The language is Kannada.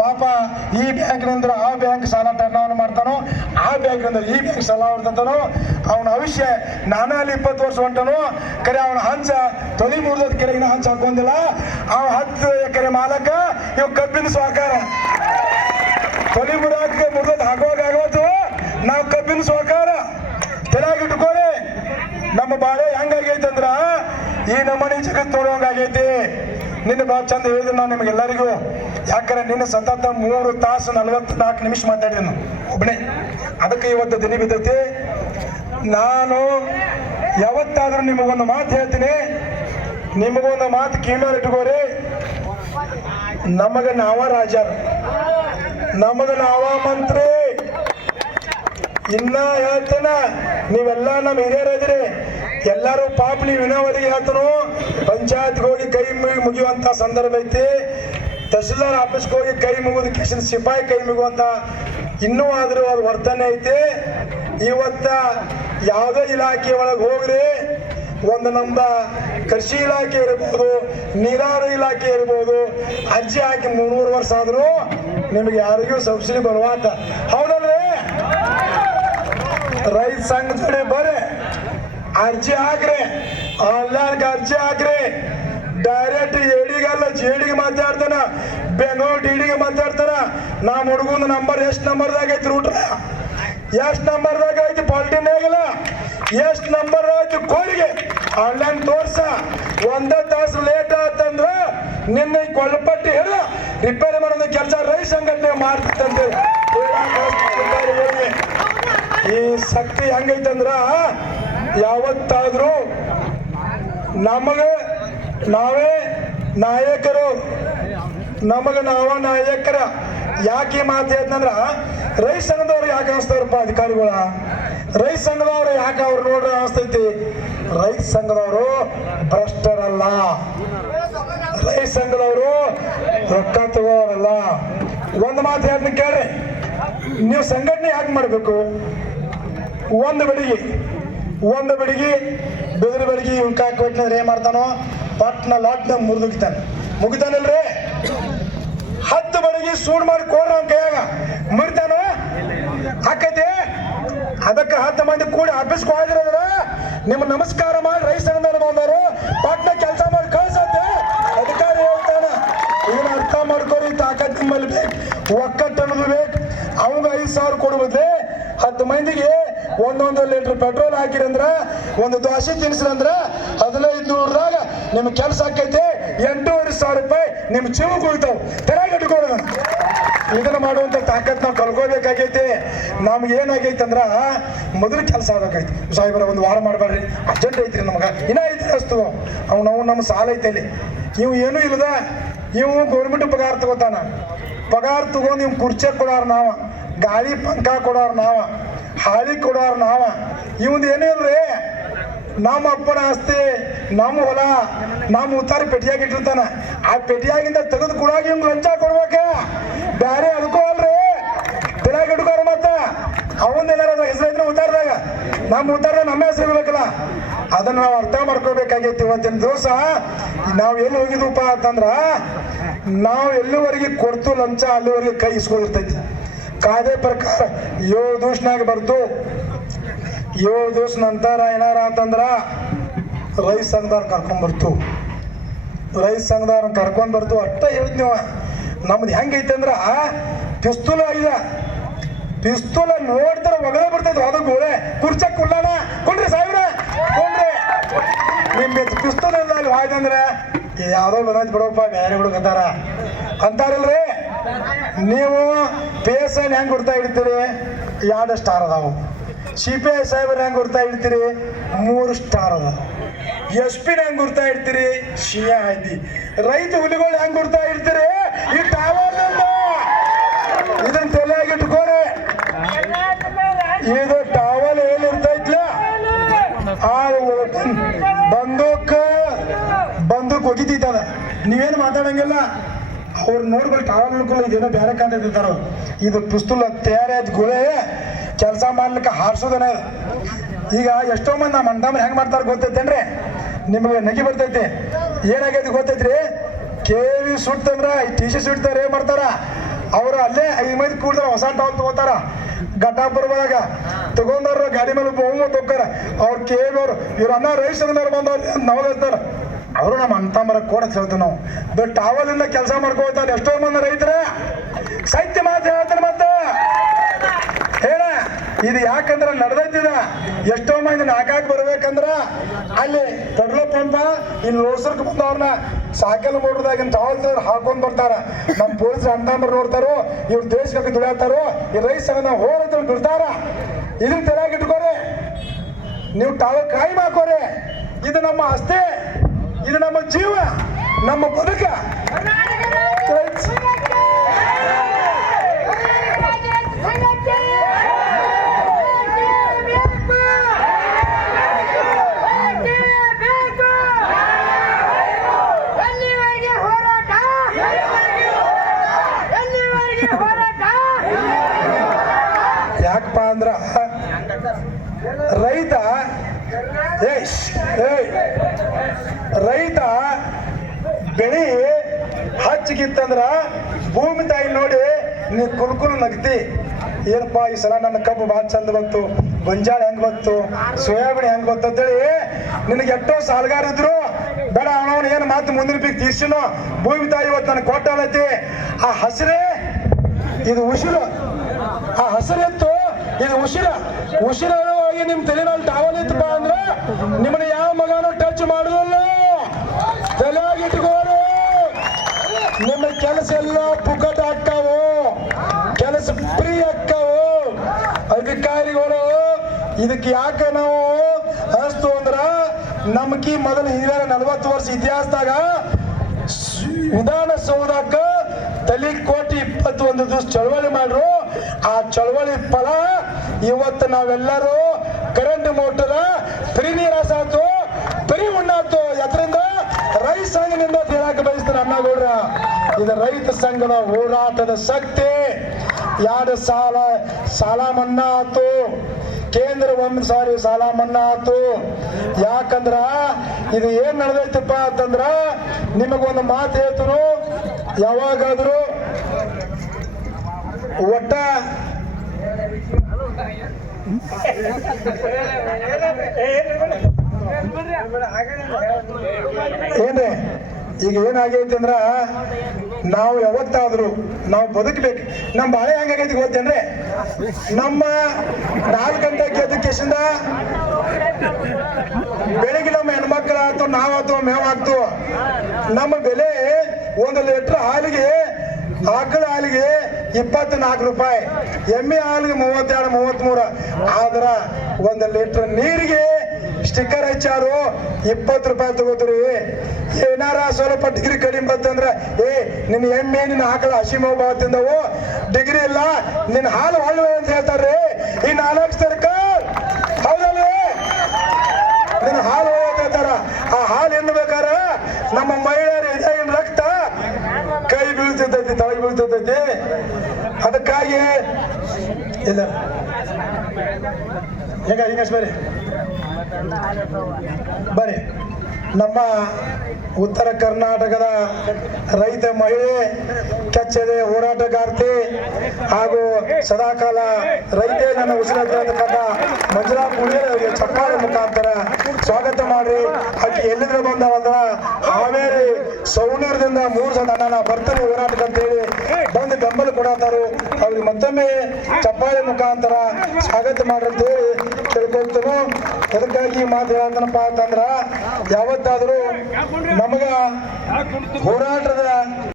ಪಾಪ, ಈ ಬ್ಯಾಂಕ್ನಿಂದ ಆ ಬ್ಯಾಂಕ್ ಸಾಲ ಟರ್ನ್ ಮಾಡ್ತಾನೋ, ಆ ಬ್ಯಾಂಕ್ನಿಂದ ಈ ಬ್ಯಾಂಕ್ ಸಾಲ ಹೊಡ್ತಾನೋ ಅವನ ಭವಿಷ್ಯ ನಾನೇ ಅಲ್ಲಿ ಇಪ್ಪತ್ತು ವರ್ಷ ಹೊಂಟನು, ಕರೆ ಅವನ ಹಂಚ, ತೊಲಿ ಮುರಿದ ಕೆರೆಗಿನ ಹಂಚ ಹಾಕೊಂಡಿಲ್ಲ ಅವ ಹತ್ತು ಎಕರೆ ಮಾಲಕ, ಇವ್ ಕಬ್ಬಿನ ಸಹಕಾರ ತೊಲಿ ಮುರಾಕ ಮುರಿದ ಹಾಕುವಾಗ ಆಗೋದು ನಾವು ಕಬ್ಬಿನ ಸಹಕಾರ ಇಟ್ಕೋರಿ ನಮ್ಮ ಬಾಳೆ ಹೆಂಗಾಗೈತಂದ್ರ, ಈ ನಮ್ಮನೆ ಜಗತ್ ನೋಡುವಂಗಾಗೈತಿ ನಿನ್ನೆ ಭಾಳ ಚಂದ ಹೇಳಿದ್ರು ನಾನು ನಿಮಗೆಲ್ಲರಿಗೂ. ಯಾಕಂದ್ರೆ ನಿನ್ನೆ ಸತತ ಮೂರು ತಾಸು ನಲವತ್ನಾಲ್ಕು ನಿಮಿಷ ಮಾತಾಡಿದನು ಒಬ್ಬನೇ ಅದಕ್ಕೆ ಇವತ್ತು ದಿನ ಬಿದ್ದೈತಿ. ನಾನು ಯಾವತ್ತಾದ್ರೂ ನಿಮಗೊಂದು ಮಾತು ಹೇಳ್ತೀನಿ. ನಿಮಗೊಂದು ಮಾತು ಕಿವಿಯಲ್ಲಿ ಇಟ್ಕೋರಿ. ನಮಗ ನಾವ ರಾಜ. ನಮಗ ನಾವ ಮಂತ್ರಿ. ಇನ್ನ ಹೇಳ್ತೇನ, ನೀವೆಲ್ಲ ನಮ್ಮ ಹಿರಿಯರದಿರಿ ಎಲ್ಲರೂ ಪಾಪ ನೀವು ವಿನಾವರಿಗೆ ಪಂಚಾಯತ್ ಪಂಚಾಯತ್ಗೆ ಹೋಗಿ ಕೈ ಮುಗಿ ಮುಗಿಯುವಂತ ಸಂದರ್ಭ ಐತಿ. ತಹಸೀಲ್ದಾರ್ ಆಫೀಸ್ಗೆ ಹೋಗಿ ಕೈ ಮುಗಿದ ಕಿಶನ್ ಸಿಪಾಯಿ ಕೈ ಮುಗುವಂತ ಇನ್ನೂ ಆದರೂ ಅವ್ರ ವರ್ತನೆ ಐತಿ. ಇವತ್ತ ಯಾವುದೇ ಇಲಾಖೆ ಒಳಗೆ ಹೋಗ್ರಿ. ಒಂದು ನಮ್ಮ ಕೃಷಿ ಇಲಾಖೆ ಇರ್ಬೋದು, ನೀರಾವರಿ ಇಲಾಖೆ ಇರ್ಬೋದು, ಅರ್ಜಿ ಹಾಕಿ ಮುನ್ನೂರು ವರ್ಷ ಆದರೂ ನಿಮ್ಗೆ ಯಾರಿಗೂ ಸಬ್ಸಿಡಿ ಬರುವಂತ. ಹೌದಲ್ರಿ? ರೈತ ಸಂಘ ಜೋಡಿ ಬರ್ರಿ. ಅರ್ಜಿ ಹಾಕ್ರಿ. ಆನ್ಲೈನ್ ಅರ್ಜಿ ಹಾಕ್ರಿ. ಡೈರೆಕ್ಟ್ ಎಡಿಗಲ್ಲ ಜೇಡಿಗೆ ಮಾತಾಡ್ತಾನ. ಬೆಂಗಳೂರು ಡಿಡಿಗೆ ಮಾತಾಡ್ತಾನ. ನಮ್ಮ ಹುಡುಗನ ನಂಬರ್ ಎಷ್ಟು ನಂಬರ್ದಾಗ ಐತಿ ರೂಟ್ರ ಎಷ್ಟು ನಂಬರ್ದಾಗ ಐತಿ ಪಾಲ್ಟಿನಾಗಲ್ಲ ಎಷ್ಟು ನಂಬರ್ ಐತಿ ಕೋರಿಗೆ ಆನ್ಲೈನ್ ತೋರ್ಸ, ಒಂದ ತಾಸು ಲೇಟ್ ಆತಂದ್ರ ನಿನ್ನ ಕೊಳ್ಳಪಟ್ಟಿ ಹೇಳ ರಿಪೇರಿ ಮಾಡೋದು ಕೆಲಸ ರೈ ಸಂಘಟನೆ ಮಾಡ್ತಂತೆ ಈ ಶಕ್ತಿ ಹೆಂಗೈತಂದ್ರ ಯಾವತ್ತಾದ್ರೂ ನಮಗೆ ನಾವೇ ನಾಯಕರು. ನಮಗೆ ನಾವ ನಾಯಕರ. ಯಾಕೆ ಮಾತು ಹೇಳ್ತಂದ್ರ ರೈತ ಸಂಘದವ್ರು ಯಾಕೆ ಅನಿಸ್ತಾರಪ್ಪ ಅಧಿಕಾರಿಗಳ? ರೈತ ಸಂಘದವ್ರು ಯಾಕೆ ಅವ್ರು ನೋಡ್ರಿ ಅನಿಸ್ತೈತಿ ರೈತ ಸಂಘದವರು ಭ್ರಷ್ಟರಲ್ಲ. ರೈತ ಸಂಘದವರು ರೊಕ್ಕ ತಗೋರಲ್ಲ ಒಂದು ಮಾತು ಹೇಳ್ತೀನಿ ಕೇಳ್ರಿ. ನೀವು ಸಂಘಟನೆ ಯಾಕೆ ಮಾಡಬೇಕು? ಒಂದು ಬಡಿಗೆ ಒಂದು ಬೆಳಿಗ್ಗೆ ಬೆದರಿ ಬೆಳಿಗ್ಗೆ ಇವ್ನ ಕಾಯಿ ಕೊಟ್ಟಿನಂದ್ರೆ ಏನ್ ಮಾಡ್ತಾನೋ, ಪಟ್ನ ಲಾಟ್ನ ಮುರಿದುಗಿತಾನೆ ಮುಗಿತಾನಲ್ರಿ ಹತ್ತು ಬೆಳಿಗ್ಗೆ ಸೂಡ್ ಮಾಡಿ ಕೊಡ್ರ ಅವ್ನ ಕೈಯಾಗ. ಮುರಿತಾನೋ? ಹಾಕೈತಿ ಅದಕ್ಕೆ ಹತ್ತು ಮಂದಿ ಕೂಡಿ ಹೋಗಿರೋದ್ರ ನಿಮ್ಮ ನಮಸ್ಕಾರ ಮಾಡಿ ರೈಸ್ ಬಂದರು ಪಟ್ನ ಕೆಲಸ ಮಾಡಿ ಕಳ್ಸತ್ತೆ. ಅಧಿಕಾರಿ ಹೇಳ್ತಾನ ಏನು ಅರ್ಥ ಮಾಡ್ಕೋರಿ ತಾಕತ್ ನಿಮ್ಮಲ್ಲಿ ಬೇಕು ಒಕ್ಕಟ್ಟು ಬೇಕು. ಅವಂಗ ಐದು ಸಾವಿರ ಕೊಡ್ಬೋದೇ ಹತ್ತು ಮಂದಿಗೆ ಒಂದೊಂದು ಲೀಟರ್ ಪೆಟ್ರೋಲ್ ಹಾಕಿರಂದ್ರ ಒಂದು ದೋಸೆ ತಿನ್ಸ್ರಂದ್ರ ಹದಿನೈದು ನೂರದಾಗ ನಿಮ್ ಕೆಲಸ ಆಕೈತಿ, ಎಂಟೂವರೆ ಸಾವಿರ ರೂಪಾಯಿ ನಿಮ್ ಜೀವ ಕುಳಿತಾವ್ ತೆರಾಗ ಇಟ್ಕೊಳ್ಳೋಣ. ಇದನ್ನ ಮಾಡುವಂತ ತಾಕತ್ ನಾವು ಕಲ್ಕೋಬೇಕಾಗೈತಿ ನಮ್ಗೆ ಏನಾಗೈತೆ ಅಂದ್ರ, ಮೊದಲು ಕೆಲಸ ಆಗಬೇಕೈತಿ ಸಾಹೇಬರ, ಒಂದು ವಾರ ಮಾಡಬೇಡ್ರಿ ಅರ್ಜೆಂಟ್ ಐತ್ರಿ ನಮಗ. ಇನ್ನ ಐತಿ ಅಸ್ತು ಅವ್ ನಾವು ನಮ್ಮ ಸಾಲ ಐತೆ ಇಲ್ಲಿ ಇವು ಏನೂ ಇಲ್ಲದ. ಇವು ಗೌರ್ಮೆಂಟ್ ಪಗಾರ ತಗೋತಾನ. ಪಗಾರ ತಗೊಂಡು ಇವ್ ಕುರ್ಚೆ ಕೊಡಾರ ನಾವ. ಗಾಳಿ ಪಂಕ ಕೊಡೋರು ನಾವ. ಹಾಳಿ ಕೊಡೋರು ನಾವ. ಇವಂದು ಏನಿಲ್ರಿ ನಮ್ಮ ಅಪ್ಪನ ಆಸ್ತಿ, ನಮ್ಮ ಹೊಲ, ನಮ್ಮ ಉತ್ತಾರ ಪೆಟ್ಟಿಯಾಗಿ ಇಟ್ಟಿರ್ತಾನ. ಆ ಪೆಟ್ಟಿಯಾಗಿಂದ ತೆಗೆದು ಕೊಡಾಗ ಹಿಂಗ್ ಲಂಚ ಕೊಡ್ಬೇಕ? ಬ್ಯಾರೆ ಅದಕ್ಕೂ ಅಲ್ರಿ. ಬೆಳಗ್ಗೆ ಇಟ್ಕೋರು ಮತ್ತ. ಅವಂದೇನಾರ ಹೆಸರು ಐತ್ರ ಉತ್ತಾರದಾಗ. ನಮ್ಮ ಉತ್ತಾರದಾಗ ನಮ್ಮ ಹೆಸರು ಇರ್ಬೇಕಲ್ಲ. ಅದನ್ನ ನಾವು ಅರ್ಥ ಮಾಡ್ಕೋಬೇಕಾಗೈತಿ ಇವತ್ತಿನ ದಿವಸ. ನಾವು ಎಲ್ಲಿ ಹೋಗಿದ್ವಪ್ಪ ಅಂತಂದ್ರ, ನಾವು ಎಲ್ಲಿವರೆಗೆ ಕೊಡ್ತು ಲಂಚ, ಅಲ್ಲಿವರೆಗೆ ಕೈ ಇಸ್ಕೊಂಡಿರ್ತೈತಿ. ಕಾಯ್ದೆ ಪ್ರಕಾರ ಏಳು ದಿವಸನಾಗ ಬರ್ತು ಏಳು ದಿವಸ ನಂತರ ಏನಾರ ಅಂತಂದ್ರ ರೈತ ಸಂಘದವ್ರ ಕರ್ಕೊಂಡ್ ಬರ್ತು. ರೈತ ಸಂಘದವ್ರ ಕರ್ಕೊಂಡ್ ಬರ್ತು ಅಟ್ಟ ಹೇಳಿದ್ ನೀವು ನಮ್ದು ಹೆಂಗೈತೆ ಅಂದ್ರ ಪಿಸ್ತೂಲ್ ಆಗಿದೆ ಪಿಸ್ತೂಲ ನೋಡ್ತಾರ ಒಗದ ಬರ್ತೈತೆ ಅದು ಗೋಳೆ ಕುರ್ಚ ಕುಳ್ಳಣ ಕುಂಡ್ರಿ ಸಾವಿರ ಕುಂಡ್ರಿ. ನಿಮ್ಗೆ ಪಿಸ್ತೂಲ್ ಇಲ್ಲ ಅಲ್ಲಿ ಹೋಯ್ತಂದ್ರೆ ಯಾವ್ದೋ ಬಂದ್ ಬಿಡೋಪ್ಪ, ಬೇರೆ ಹುಡುಗಂತಾರ ಅಂತಾರಲ್ರಿ? ನೀವು ಪಿ ಎಸ್ ಐನ್ ಹೆಂಗ್ ಗುರ್ತಾ ಇಡ್ತೀರಿ ಎರಡು ಸ್ಟಾರ್ ಅದಾವು. ಸಿ ಪಿ ಐ ಸಾಹೇಬ್ರ ಹೆಂಗ್ ಗುರ್ತಾ ಇಡ್ತೀರಿ ಮೂರು ಸ್ಟಾರ್ ಅದ ಎಸ್ ಪಿ ಹೆಂಗ್ ಗುರ್ತಾ ಇಡ್ತೀರಿ ಸಿ ಐತಿ ರೈತ ಹುಲಿಗಳು ಹೆಂಗ್ ಗುರ್ತಾ ಇಡ್ತೀರಿ ಈ ಟವರ್ ಇದನ್ನ ತಲೆಯಾಗಿ ಇಟ್ಕೋರಿ. ಇದು ಟಾವಲ್ ಏನಿರ್ತೈತ್ಲ ಬಂದೂಕ್ ಬಂದೂಕ್ ಒಗಿತಿದ್ದಾರ ನೀವೇನು ಮಾತಾಡಂಗಿಲ್ಲ. ಅವ್ರು ನೋಡ್ಬೇಕು ನೋಡ್ಕೊಳ್ಳಿ ಇದೇನೋ ಬೇರೆ ಕಾಣ್ತಿರ್ತಾರ ಇದು ಪುಸ್ತುಲ ತಯಾರಾದ ಗುಳೆ ಕೆಲಸ ಮಾಡ್ಲಿಕ್ಕೆ ಹಾರಿಸೋದನ. ಈಗ ಎಷ್ಟೋ ಮಂದಿ ನಮ್ಮ ಅಂಡಾಮ್ರ ಹೆಂಗ್ ಮಾಡ್ತಾರ ಗೊತ್ತೈತೇನ್ರಿ? ನಿಮಗೆ ನಗಿ ಬರ್ತೈತಿ. ಏನಾಗೈತಿ ಗೊತ್ತೈತ್ರಿ? ಕೆ ವಿ ಸುಟ್ಟಂದ್ರ ಟಿ ಸಿ ಸುಡ್ತಾರೆ ಏನ್ ಮಾಡ್ತಾರ? ಅವರು ಅಲ್ಲೇ ಐದು ಮಂದಿ ಕೂಡ್ತಾರ, ಹೊಸ ಟಾಪ್ ತಗೋತಾರ. ಘಟಾಪುರದಾಗ ತಗೊಂಡವ್ರ ಗಾಡಿ ಮೇಲೆ ಬಹುಮತ ಹೋಗ್ತಾರ ಅವ್ರು ಕೆ ವಿ ಅವ್ರು, ಇವ್ರು ಅನ್ನ ರೈಸ್ ಬಂದವ್ರು ಹೇಳ್ತಾರ ಅವರು ನಮ್ಮ ಅಂತ ಮರ ಕೂಡ ಹೇಳ್ತೀವಿ ನಾವು. ಬಟ್ ಟಾವಲಿಂದ ಕೆಲಸ ಮಾಡ್ಕೋತಾರೆ ಎಷ್ಟೋ ಮಂದಿ ರೈತರ. ಸತ್ಯ ಮಾತು ಹೇಳ್ತಾರೆ ಮತ್ತೆ. ಹೇಳ, ಇದು ಯಾಕಂದ್ರೆ ನಡೆದೈತಿದ. ಎಷ್ಟೋ ಮಂದಿ ನಾಕಾಕ್ ಬರ್ಬೇಕಂದ್ರ ಅಲ್ಲಿ ಪೆಟ್ರೋಲ್ ಪಂಪ ಇಲ್ಲಿ ಲೋಸರ್ಕ್ ಬಂದ ಅವ್ರನ್ನ ಸಾಕಲ್ ಟಾವಲ್ ಹಾಕೊಂಡ್ ಬರ್ತಾರ. ನಮ್ಮ ಪೊಲೀಸ್ ಅಂತಾಂಬರ ನೋಡ್ತಾರೋ, ಇವ್ರು ದೇಶಕ್ಕೆ ಈ ರೈಸ್ ಸಂಘ ಹೋರಾಟ ಬಿಡ್ತಾರ. ಇದನ್ನ ತಲೆಯಾಗಿ ನೀವು ಟಾವಲ್ ಕಾಯಿ ಹಾಕೋರಿ. ಇದು ನಮ್ಮ ಆಸ್ತಿ. ಇದು ನಮ್ಮ ಜೀವ ನಮ್ಮ ಬದುಕ ಯಾಕಪ್ಪ ಅಂದ್ರ ರೈತ ಏಯ್ ಏಯ್. ರೈತ ಬೆಳಿ ಹಚ್ಚಿಗಿತ್ತಂದ್ರ ಭೂಮಿ ತಾಯಿ ನೋಡಿ ನೀ ಕುಲ್ಕುಲ್ ನಗ್ತಿ. ಏನಪ್ಪ ಈ ಸಲ ನನ್ನ ಕಬ್ಬು ಭಾಳ ಚಂದ ಬಂತು, ಗೊಂಜಾಳ ಹೆಂಗ್ ಬಂತು, ಸೋಯಾಬೀನ್ ಹೆಂಗ್ ಬಂತು ಅಂತೇಳಿ ನಿನಗೆ ಎಷ್ಟೋ ಸಾಲಗಾರ ಇದ್ರು, ಬೇಡ ಅವನವನು ಏನು ಮಾತು ಮುಂದಿನ ಪೀಕ್ ತೀರ್ಸಿನೋ, ಭೂಮಿ ತಾಯಿ ಇವತ್ತು ನನಗೆ ಕೊಟ್ಟಲೈತಿ ಆ ಹಸಿರೇ, ಇದು ಉಸಿರು. ಆ ಹಸಿರಿತ್ತು, ಇದು ಉಸಿರ. ಉಸಿರವಾಗಿ ನಿಮ್ ತಲೆನಲ್ಲಿ ಟಾವಲ್ ಇತ್ತಪ್ಪ ಅಂದ್ರೆ ನಿಮ್ಮನ್ನ ಯಾವ ಮಗನೂ ಟಚ್ ಮಾಡುದಿಲ್ಲ ತಲೆಯಾಗಿ ಇಟ್ಕೋರು ನಿಮ್ಮ ಕೆಲಸ ಎಲ್ಲ ಪುಕ್ಕಟ ಅಕ್ಕವು ಕೆಲಸ ಫ್ರೀ ಅಕ್ಕವು ಅಧಿಕಾರಿಗಳು ಇದಕ್ಕೆ ಯಾಕೆ ನಾವು ಹಸ್ತು ಅಂದ್ರ ನಮ್ಕಿ ಮೊದಲು ಹಿರಿಯರ ನಲವತ್ತು ವರ್ಷ ಇತಿಹಾಸದಾಗ ವಿಧಾನಸೌಧಕ್ಕ ತಲೆ ಕೋಟಿ ಇಪ್ಪತ್ತೊಂದು ದಿವಸ ಚಳವಳಿ ಮಾಡ್ರು. ಆ ಚಳವಳಿ ಫಲ ಇವತ್ತು ನಾವೆಲ್ಲರೂ ಕರೆಂಟ್ ಮೋಟರ್ ಫ್ರೀ ನೀರಾಸಾತು ಫ್ರೀ ಉಣ್ಣಾತು. ಅದರಿಂದ ರೈತ ಸಂಘದಿಂದ ಹೇಳಕ್ಕೆ ಬಯಸ್ತಾರೆ ಅನ್ನಗೌಡ್ರ ಇದು ರೈತ ಸಂಘದ ಹೋರಾಟದ ಶಕ್ತಿ. ಎರಡು ಸಾಲ ಸಾಲ ಮನ್ನಾ ಆತು. ಕೇಂದ್ರ ಒಂದು ಸಾರಿ ಸಾಲ ಮನ್ನಾ ಆತು ಯಾಕಂದ್ರ ಇದು ಏನ್ ನಡೆದೈತಪ್ಪ ಅಂತಂದ್ರ ನಿಮಗೊಂದು ಮಾತು ಹೇಳ್ತರು. ಯಾವಾಗಾದ್ರು ಒಟ್ಟ ಏನ್ರಿ? ಈಗ ಏನಾಗೈತೆ ಅಂದ್ರ ನಾವು ಯಾವತ್ತಾದ್ರು ನಾವು ಬದುಕಬೇಕು. ನಮ್ಮ ಬಾಳೆ ಹೆಂಗಾಗೈತಿ ಗೊತ್ತೇನ್ರಿ? ನಮ್ಮ ನಾಲ್ಕು ಗಂಟೆ ಎಜುಕೇಶನ್ ಬೆಳಿಗ್ಗೆ ನಮ್ಮ ಹೆಣ್ಮಕ್ಳಾಯ್ತು, ನಾವಾಯ್ತು ಮೇವಾಗ್ತು ನಮ್ಮ ಬೆಲೆ ಒಂದು ಲೀಟರ್ ಹಾಲಿಗೆ, ಆಕಳ ಹಾಲಿಗೆ ಇಪ್ಪತ್ನಾಲ್ಕು ರೂಪಾಯಿ, ಎಮ್ಮೆ ಹಾಲಿಗೆ ಮೂವತ್ತೆರಡು ಮೂವತ್ತ್ಮೂರು ಆದ್ರ ಒಂದು ಲೀಟರ್ ನೀರಿಗೆ ಸ್ಟಿಕ್ಕರ್ ಹಚ್ಚಾರು, ಇಪ್ಪತ್ತು ರೂಪಾಯಿ ತಗೋತೀರಿ. ಏನಾರ ಸ್ವಲ್ಪ ಡಿಗ್ರಿ ಕಡಿಮೆ ಬಂತಂದ್ರ ಏ, ನಿನ್ನ ಎಮ್ಮೆ ನಿನ್ನ ಆಕಳ ಹಸಿಮೋ ಮೇವು ಭಾಳ ತಿಂದವು. ಡಿಗ್ರಿ ಇಲ್ಲ, ನಿನ್ನ ಹಾಲು ಹೊಳ್ಳುವ ಅಂತ ಹೇಳ್ತಾರ್ರಿ. ಈ ನಾಲ್ಕು ಸರ್ಕಾರ ಹೌದಲ್ವೇ ನಿನ್ನ ಹಾಲು ಹೇಳ್ತಾರ. ಆ ಹಾಲು ಎಂದು ಬೇಕಾರ? ನಮ್ಮ ಮಹಿಳೆಯರ ಇದಾಗಿನ ರಕ್ತ ಕೈ ಬೀಳ್ತಿರ್ತೈತಿ ತಳಗೆ ಬೀಳ್ತಿರ್ತೈತಿ. ಅದಕ್ಕಾಗಿ, ಇಲ್ಲ. ಹೆಂಗ, ಹಿಂಗ ಬರ್ರಿ ಬರ್ರಿ ನಮ್ಮ ಉತ್ತರ ಕರ್ನಾಟಕದ ರೈತ ಮಹಿಳೆ ಕೆಚ್ಚದೆ ಹೋರಾಟಗಾರ್ತಿ ಹಾಗೂ ಸದಾಕಾಲ ರೈತ ನನ್ನ ಉಸಿರಾಟ ಅಂತಕ್ಕಂಥ ಮಂಜುಳಾ ಪುಣ್ಯ ಚಪ್ಪಾಳ ಮುಖಾಂತರ ಸ್ವಾಗತ ಮಾಡ್ರಿ. ಆಕೆ ಎಲ್ಲಿದ್ರೆ ಬಂದವಂದ್ರ ಹಾವೇರಿ ಸೌನೂರದಿಂದ ಮೂರು ಜನ ನನ್ನ ಬರ್ತೀನಿ ಹೋರಾಟಕ್ಕೆ ಅಂತೇಳಿ ಬಂದು ಬೆಂಬಲ ಕೊಡತ್ತಾರು. ಅವ್ರಿಗೆ ಮತ್ತೊಮ್ಮೆ ಚಪ್ಪಾಳೆ ಮುಖಾಂತರ ಸ್ವಾಗತ ಮಾಡ್ರಿ ಅಂತ ಹೇಳಿ ತಿಳ್ಕೊಳ್ತೇನೆ ಅದಕ್ಕಾಗಿ ಮಾತು ಹೇಳ್ತಾನಪ್ಪ ಅಂತಂದ್ರ ಯಾವತ್ತಾದ್ರೂ ನಮಗ ಹೋರಾಟದ